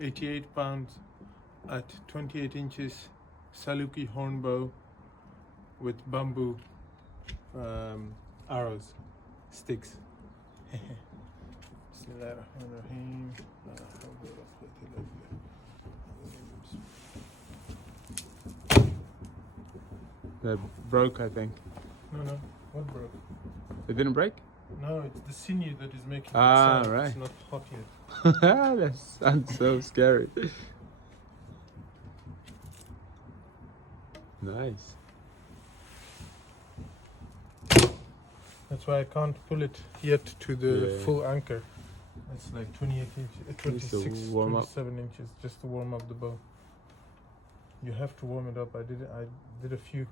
88 pounds at 28 inches Saluki horn bow with bamboo arrows, sticks. Bismillahirrahmanirrahim. That broke, I think. No, what broke? It didn't break? No, it's the sinew that is making Ah, that sound. right. It's not hot yet. That sounds so scary. Nice. That's why I can't pull it yet to the Yeah. full anchor. It's like 28 inches, 26, to warm up. 27 inches just to warm up the bow. You have to warm it up. I did a few.